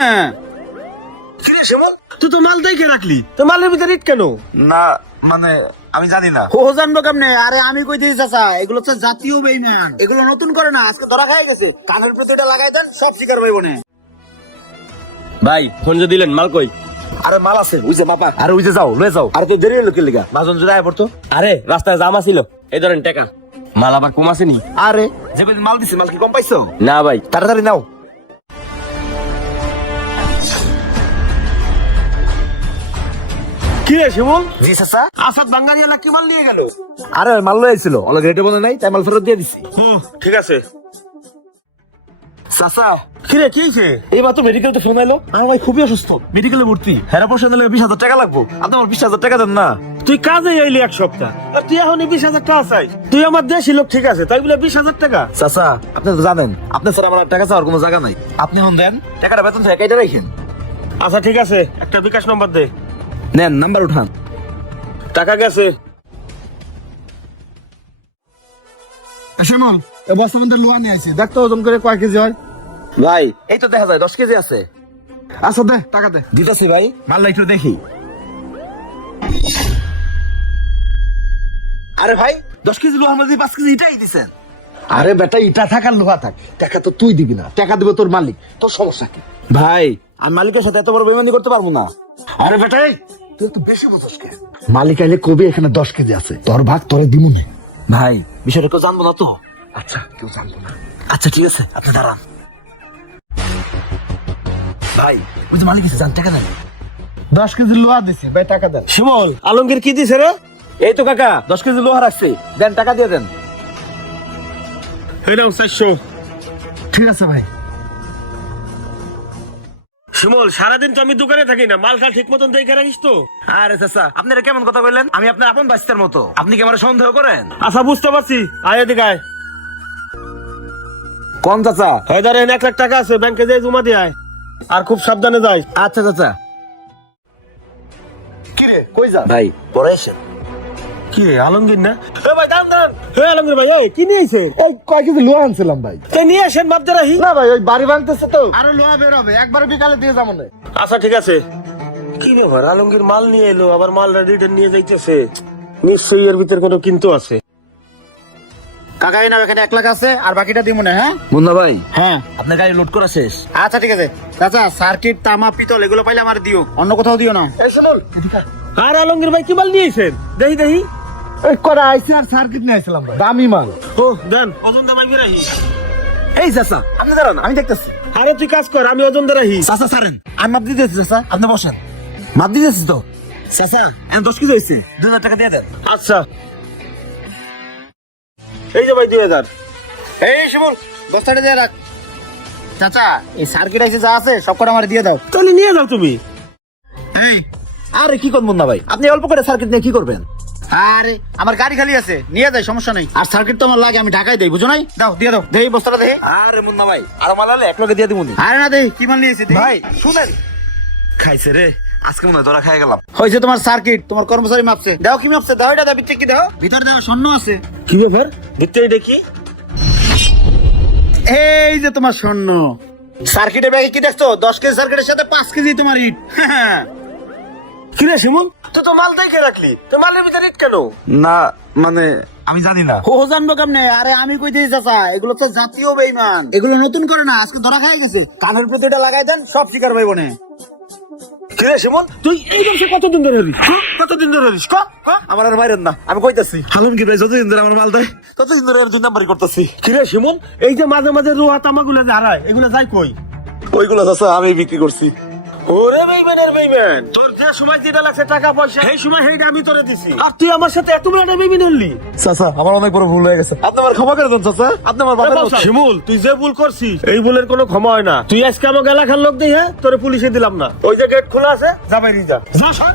হ্যাঁ কিরে শিমুল, তুই তো মাল দেখে রাখলি, তো মালের ভিতরে ইট কেন? না মানে আমি জানি না। ও জানবো কেমনে? আরে আমি কই দিয়েছি চাচা, এগুলো তো জাতীয় বেইমান, এগুলো নতুন করে না, আজকে ধরা খাই গেছে। কানের প্রতি এটা লাগাই দেন, সব শিকার পাইব না। ভাই ফোন যে দিলেন, মাল কই? আরে মাল আছে ওই যে বাবা, আরে ওই যে যাও লয়ে যাও। আরে তো দেরি হলো কি লিগা? মাজন যদি আয় পড়তো। আরে রাস্তায় জাম ছিল, এই ধরেন টাকা। মাল আবার কম আসেনি? আরে যে কদিন মাল দিছি মাল কি কম পাইছো? না ভাই। তাড়াতাড়ি নাও। কি রে শিমুল? জি চাচা। আসাদ বাঙ্গারিয়ালা কি মাল নিয়ে গেল? আরে মাল লয়ে আইছিল, অলরেডি রেটে বলে নাই, তাই মাল ফেরত দিয়ে দিছি। ঠিক আছে। চাচা কি রে, কি হয়েছে? এইবার তো মেডিকেল ফোন আইলো, আমার ভাই খুবই অসুস্থ, মেডিকেলে ভর্তি। হেরা পয়সা দিলে 20,000 টাকা লাগবো। আপনি আমার 20,000 টাকা দেন না। তুই কাজে আইলি এক সপ্তাহ, আর তুই এখন 20,000 টাকা চাই? তুই আমার দেশি লোক, ঠিক আছে, তাই বলে 20,000 টাকা? চাচা আপনি তো জানেন, আপনার স্যার আমার টাকা চাওয়ার কোনো জায়গা নাই। আপনি হন দেন, টাকাটা বেতন থেকে কেটে রাখেন। আচ্ছা ঠিক আছে, একটা বিকাশ নম্বর দে। নেন নাম্বার উঠান। টাকা গেছে। শ্যামল, এ বস্তা মধ্যে লোহা নিয়ে আইছি, দেখ তো ওজন করে কয় কেজি হয়। ভাই এই তো দেখা যায় 10 কেজি আছে। আচ্ছা দে, টাকা দে। দিতেছি ভাই, মাল একটু দেখি। আরে ভাই 10 কেজি লোহার মধ্যে 5 কেজি ইটাই দিছেন। আরে বেটা, ইটা থাকার লোহা থাক, টাকা তো তুই দিবি না, টাকা দিবে তোর মালিক। তোর সমস্যা কি? ভাই আমি মালিকের সাথে এত বড় বেইমানি করতে পারবো না। আরে বেটা, এই, তুই তো বেশি বুঝছিস কে? মালিক আইলে কবি এখানে 10 কেজি আছে, তোর ভাগ তোরে দিমু না। ভাই বিষয়টা কেউ জানবো না তো? আচ্ছা, কেউ জানবো না। আচ্ছা ঠিক আছে, আপনি দাঁড়ান। ভাই ওই যে মালিক এসে, জান টাকা দেন। 10 কেজি লোহা দিছি ভাই, টাকা দেন। শিমল, আলমগীর কি দিছে রে? এই তো কাকা 10 কেজি লোহা রাখছে, দেন টাকা দিয়ে দেন। এই নাও 400। ঠিক আছে ভাই। শিমল, সারাদিন তো আমি দোকানে থাকি না, মাল খাল ঠিক মতন দেখে রাখিস তো? আরে চাচা আপনারা কেমন কথা বললেন? আমি আপনার আপন বাচ্চার মতো, আপনি কি আমার সন্দেহ করেন? আচ্ছা বুঝতে পারছি, আয় এদিকে আয়। কোন চাচা? হায়দার, 1 লাখ টাকা আছে, ব্যাংকে যাই জমা দিয়ে আয়, আর খুব সাবধানে যাই। আচ্ছা চাচা। কি রে, কই যা? ভাই বড় এসেন। কি রে, আলমগীর না? এ ভাই দাম দাম। হে আলমগীর ভাই, এই কি নিয়ে আইছে? এই কয় কেজি লোহা আনছিলাম ভাই। তাই নিয়ে আসেন, বাপ দে রাহি। না ভাই, ওই বাড়ি ভাঙতেছে তো, আরো লোহা বের হবে, একবার বিকালে দিয়ে যাবো না। আচ্ছা ঠিক আছে। কি রে ভাই, আলমগীর মাল নিয়ে এলো, আবার মাল রিটার্ন নিয়ে যাইতেছে, নিশ্চয়ই এর ভিতর কোনো কিন্তু আছে। কাকা এই না, এখানে 1 লাখ আছে, আর বাকিটা দিব না। হ্যাঁ মুন্না ভাই হ্যাঁ, আপনার গাড়ি লোড করা শেষ। আচ্ছা ঠিক আছে। চাচা সার্কিট, তামা, পিতল এগুলো পাইলে আমার দিও, অন্য কোথাও দিও না। এই শুনুন, আর আলমগীর ভাই কি মাল নিয়েছেন? দেখি দেখি। এই করা আইসি আর সার্কিট নিয়ে আসছিলাম ভাই, দামি মাল। ও দেন, ওজন দে মাইকে রাহি। এই চাচা আপনি দাঁড়ান, আমি দেখতেছি। আরে তুই কাজ কর, আমি ওজন দে রাহি। চাচা ছাড়েন, আমি মাপ দিতেছি চাচা, আপনি বসেন। মাপ দিতেছি তো চাচা, এখন 10 কেজি হয়েছে, 2,000 টাকা দিয়ে দেন। আচ্ছা এই যে ভাই 2,000। এই শিমুল, বস্তাটা দিয়ে রাখ। চাচা এই সার্কিট আইসে যা আছে সব কটা আমার দিয়ে দাও। তাহলে নিয়ে যাও তুমি। এই আরে কি করবেন মুন্না ভাই, আপনি অল্প করে সার্কিট নিয়ে কি করবেন? আরে আমার গাড়ি খালি আছে, নিয়ে যাই, সমস্যা নেই। আর সার্কিট তো আমার লাগে, আমি ঢাকায় দেই, বুঝো নাই? দাও দিয়ে দাও, দেই বস্তাটা দেই। আরে মুন্না ভাই আর মাল হলে 1 লগে দিয়ে দিবনি। আরে না দেই, কি মাল নিয়েছি দেই। ভাই শুনেন, খাইছে রে আজকে মনে হয় ধরা খাই গেলাম। হয়েছে তোমার সার্কিট, তোমার কর্মচারী মাপছে। দাও কি মাপছে, দাও এটা, দাও ভিতরে কি দাও, ভিতর দাও, স্বর্ণ আছে। কি ব্যাপার, ভিতরে দেখি। এই যে তোমার স্বর্ণ। সার্কিটের ব্যাগে কি দেখছো? 10 কেজি সার্কিটের সাথে 5 কেজি তোমার ইট। কি রে শিমুল, তুই তো মাল দেখে রাখলি, তো মালের ভিতরে ইট কেন? না মানে আমি জানি না। ও জানবো কেমনে? আরে আমি কই দিয়েছি চাচা, এগুলো তো জাতীয় বেইমান, এগুলো নতুন করে না, আজকে ধরা খাই গেছে। কানের প্রতি এটা লাগাই দেন, সব শিকার পাইব না। কি রে শিমুল, তুই এই ব্যবসা কতদিন ধরে হলিস? কতদিন ধরে হলিস? আমার আর বাইরেন না, আমি কইতাছি। আলমগীর ভাই যতদিন ধরে আমার মাল দেয় ততদিন ধরে আর 2 নাম্বারই করতেছি। কি রে শিমুল, এই যে মাঝে মাঝে রোহা তামাগুলো যে হারায়, এগুলো যায় কই? ওইগুলো চাচা আমি বিক্রি করছি। ওরে বেইমানের বেইমান, তোর যে সময় যেটা লাগছে টাকা পয়সা, এই সময় সেইটা আমি তোরে দিছি, আর তুই আমার সাথে এত বড় একটা বেইমান হলি। চাচা আমার অনেক বড় ভুল হয়ে গেছে, আপনি আমার ক্ষমা করে দেন চাচা, আপনি আমার বাবার মতো। শিমুল, তুই যে ভুল করছিস এই ভুলের কোনো ক্ষমা হয় না। তুই আজকে আমার এলাকার লোক দিয়ে তোরে পুলিশে দিলাম না। ওই যে গেট খোলা আছে, যা বাইরে যা। যা সর।